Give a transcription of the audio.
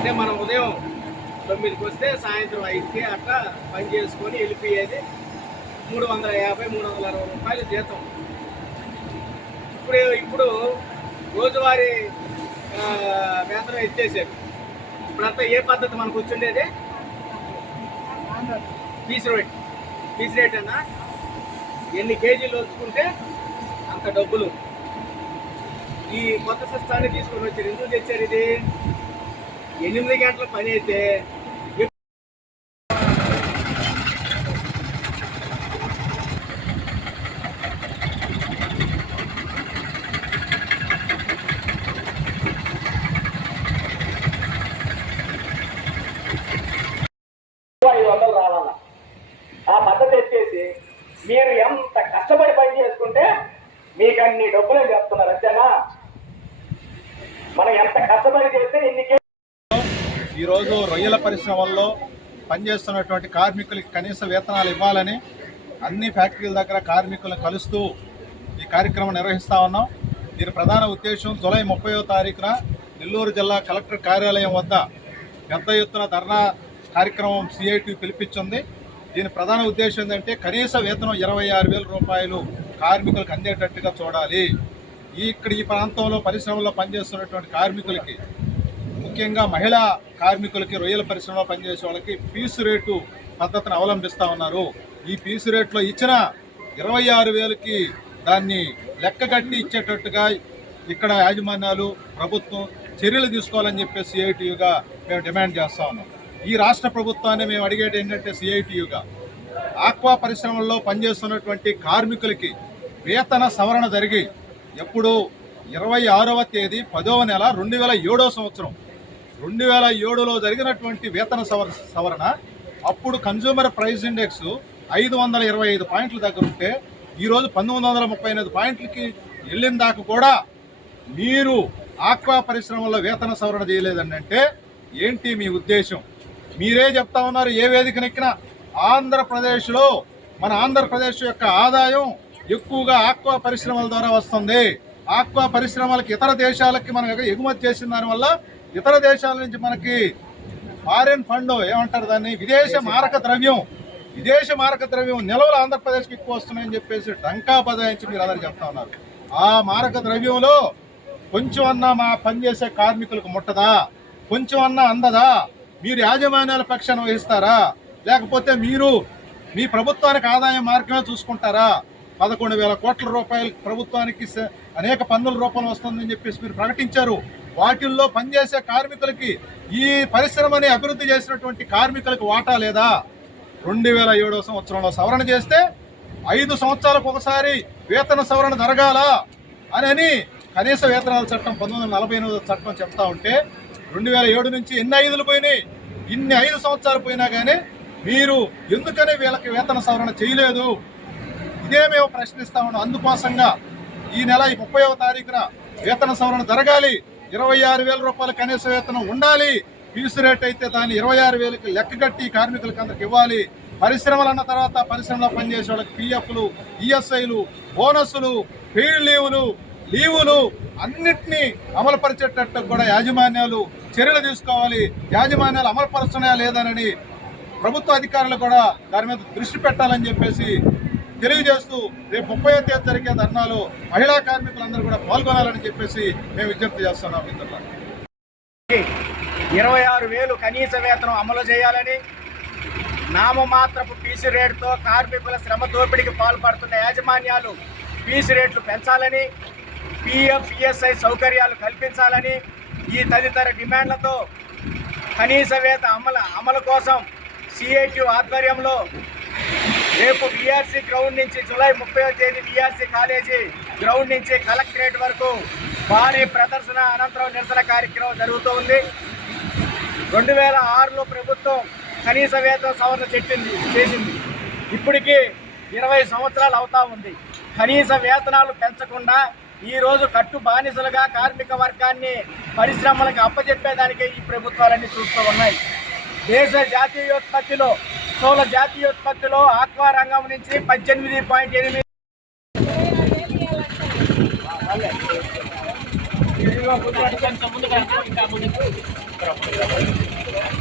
అంటే మనం ఉదయం 9కి వస్తే సాయంత్రం 5కి అట్లా పని చేసుకొని వెళ్ళిపోయేది. 350-360 రూపాయలు జీతం. ఇప్పుడు రోజువారీ వేతనం ఎత్తేసారు. ఇప్పుడంతా ఏ పద్ధతి మనకు వచ్చిండేది? పీస్ రేట్ అన్నా ఎన్ని కేజీలు వచ్చుకుంటే అంత డబ్బులు. ఈ కొత్త సిస్టాన్ని తీసుకొని వచ్చారు. ఎందుకు తెచ్చారు ఇది? 8 గంటల పని అయితే రావాలా. ఆ పద్ధతి వచ్చేసి మీరు ఎంత కష్టపడి పని చేసుకుంటే మీకు అన్ని డబ్బులే చెప్తున్నారు. అంతేనా? మనం ఎంత కష్టపడి చేస్తే ఎన్ని. ఈరోజు రొయ్యల పరిశ్రమల్లో పనిచేస్తున్నటువంటి కార్మికులకి కనీస వేతనాలు ఇవ్వాలని అన్ని ఫ్యాక్టరీల దగ్గర కార్మికులను కలుస్తూ ఈ కార్యక్రమం నిర్వహిస్తూ ఉన్నాం. దీని ప్రధాన ఉద్దేశం జూలై 30వ తారీఖున నెల్లూరు జిల్లా కలెక్టర్ కార్యాలయం వద్ద పెద్ద ఎత్తున ధర్నా కార్యక్రమం CIT పిలిపించింది. దీని ప్రధాన ఉద్దేశం ఏంటంటే కనీస వేతనం 26,000 రూపాయలు కార్మికులకు అందేటట్టుగా చూడాలి. ఈ ప్రాంతంలో పరిశ్రమలో పనిచేస్తున్నటువంటి కార్మికులకి, ముఖ్యంగా మహిళా కార్మికులకి, రొయ్యల పరిశ్రమలో పనిచేసే వాళ్ళకి పీసు రేటు పద్ధతిని అవలంబిస్తూ ఉన్నారు. ఈ పీసు రేట్లో ఇచ్చిన 26,000కి దాన్ని లెక్కగట్టి ఇచ్చేటట్టుగా ఇక్కడ యాజమాన్యాలు, ప్రభుత్వం చర్యలు తీసుకోవాలని చెప్పేసి CITUగా మేము డిమాండ్ చేస్తూ ఉన్నాం. ఈ రాష్ట్ర ప్రభుత్వాన్ని మేము అడిగేది ఏంటంటే CITUగా ఆక్వా పరిశ్రమల్లో పనిచేస్తున్నటువంటి కార్మికులకి వేతన సవరణ జరిగి ఎప్పుడు 26వ తేదీ 10వ నెల 2007వ సంవత్సరం 2007లో జరిగినటువంటి వేతన సవరణ అప్పుడు కన్జ్యూమర్ ప్రైస్ ఇండెక్స్ 525 పాయింట్ల దగ్గర ఉంటే ఈరోజు 1938 పాయింట్లకి వెళ్ళిన దాకా కూడా మీరు ఆక్వా పరిశ్రమల్లో వేతన సవరణ చేయలేదండి. అంటే ఏంటి మీ ఉద్దేశం? మీరే చెప్తా ఉన్నారు ఏ వేదికనెక్కినా ఆంధ్రప్రదేశ్లో, మన ఆంధ్రప్రదేశ్ యొక్క ఆదాయం ఎక్కువగా ఆక్వా పరిశ్రమల ద్వారా వస్తుంది. ఆక్వా పరిశ్రమలకి ఇతర దేశాలకి మనం ఎగుమతి చేసిన దానివల్ల ఇతర దేశాల నుంచి మనకి ఫారిన్ ఫండ్ ఏమంటారు దాన్ని, విదేశ మారక ద్రవ్యం నిల్వలు ఆంధ్రప్రదేశ్కి ఎక్కువ వస్తున్నాయని చెప్పేసి డంకా బదాయించి మీరు అందరూ చెప్తా ఉన్నారు. ఆ మారక ద్రవ్యంలో కొంచెం అన్నా మా పనిచేసే కార్మికులకు ముట్టదా? కొంచెం అన్నా అందదా? మీరు యాజమాన్యాల పక్షాన వహిస్తారా? లేకపోతే మీరు మీ ప్రభుత్వానికి ఆదాయం మార్గమే చూసుకుంటారా? 11,000 కోట్ల రూపాయలు ప్రభుత్వానికి అనేక పన్నుల రూపంలో వస్తుందని చెప్పేసి మీరు ప్రకటించారు. వాటిల్లో పనిచేసే కార్మికులకి, ఈ పరిశ్రమని అభివృద్ధి చేసినటువంటి కార్మికులకు వాటా లేదా? 2007వ సంవత్సరంలో సవరణ చేస్తే 5 సంవత్సరాలకు ఒకసారి వేతన సవరణ జరగాల అని కనీస వేతనాల చట్టం 1948 చట్టం చెప్తా ఉంటే 2007 నుంచి ఎన్ని 5లు పోయినాయి? ఇన్ని 5 సంవత్సరాలు పోయినా కానీ మీరు ఎందుకని వీళ్ళకి వేతన సవరణ చేయలేదు? ఇదే మేము ప్రశ్నిస్తా ఉన్నాం. అందుకోసంగా ఈ నెల 30వ తారీఖున వేతన సవరణ జరగాలి. 26,000 రూపాయల కనీస వేతనం ఉండాలి. పీసు రేట్ అయితే దాన్ని 26,000కి లెక్కగట్టి కార్మికులకు అందరికి ఇవ్వాలి. పరిశ్రమలు అన్న తర్వాత పరిశ్రమలో పనిచేసే వాళ్ళకి PFలు, ESIలు, బోనస్సులు, ఫీల్డ్ లీవులు అన్నిటినీ అమలుపరిచేటట్టు కూడా యాజమాన్యాలు చర్యలు తీసుకోవాలి. యాజమాన్యాలు అమలుపరుస్తున్నాయా లేదనని ప్రభుత్వ అధికారులు కూడా దాని మీద దృష్టి పెట్టాలని చెప్పేసి తెలియజేస్తూ రేపు 30వ తేదీ జరిగే ధర్నాలో మహిళా కార్మికులందరూ కూడా పాల్గొనాలని చెప్పేసి మేము విజ్ఞప్తి చేస్తున్నాం. మిత్రులారా, 26,000 కనీస వేతనం అమలు చేయాలని, నామమాత్రపు పీసు రేటుతో కార్మికుల శ్రమ దోపిడీకి పాల్పడుతున్న యాజమాన్యాలు పీసు రేట్లు పెంచాలని, PF, ESI సౌకర్యాలు కల్పించాలని, ఈ తదితర డిమాండ్లతో కనీస వేతన అమలు కోసం CITU ఆధ్వర్యంలో రేపు VRC గ్రౌండ్ నుంచి జూలై 30వ తేదీ VRC కాలేజీ గ్రౌండ్ నుంచి కలెక్టరేట్ వరకు భారీ ప్రదర్శన అనంతరం నిరసన కార్యక్రమం జరుగుతూ ఉంది. 2006లో ప్రభుత్వం కనీస వేతన సవరణ చేసింది. ఇప్పటికీ 20 సంవత్సరాలు అవుతా ఉంది. కనీస వేతనాలు పెంచకుండా ఈరోజు కట్టు బానిసలుగా కార్మిక వర్గాన్ని పరిశ్రమలకు అప్పచెప్పేదానికే ఈ ప్రభుత్వాలన్నీ చూస్తూ ఉన్నాయి. దేశ జాతీయోత్పత్తిలో, స్థూల జాతీయోత్పత్తిలో ఆక్వా రంగం నుంచి 18.8 తీసుకురావాలి.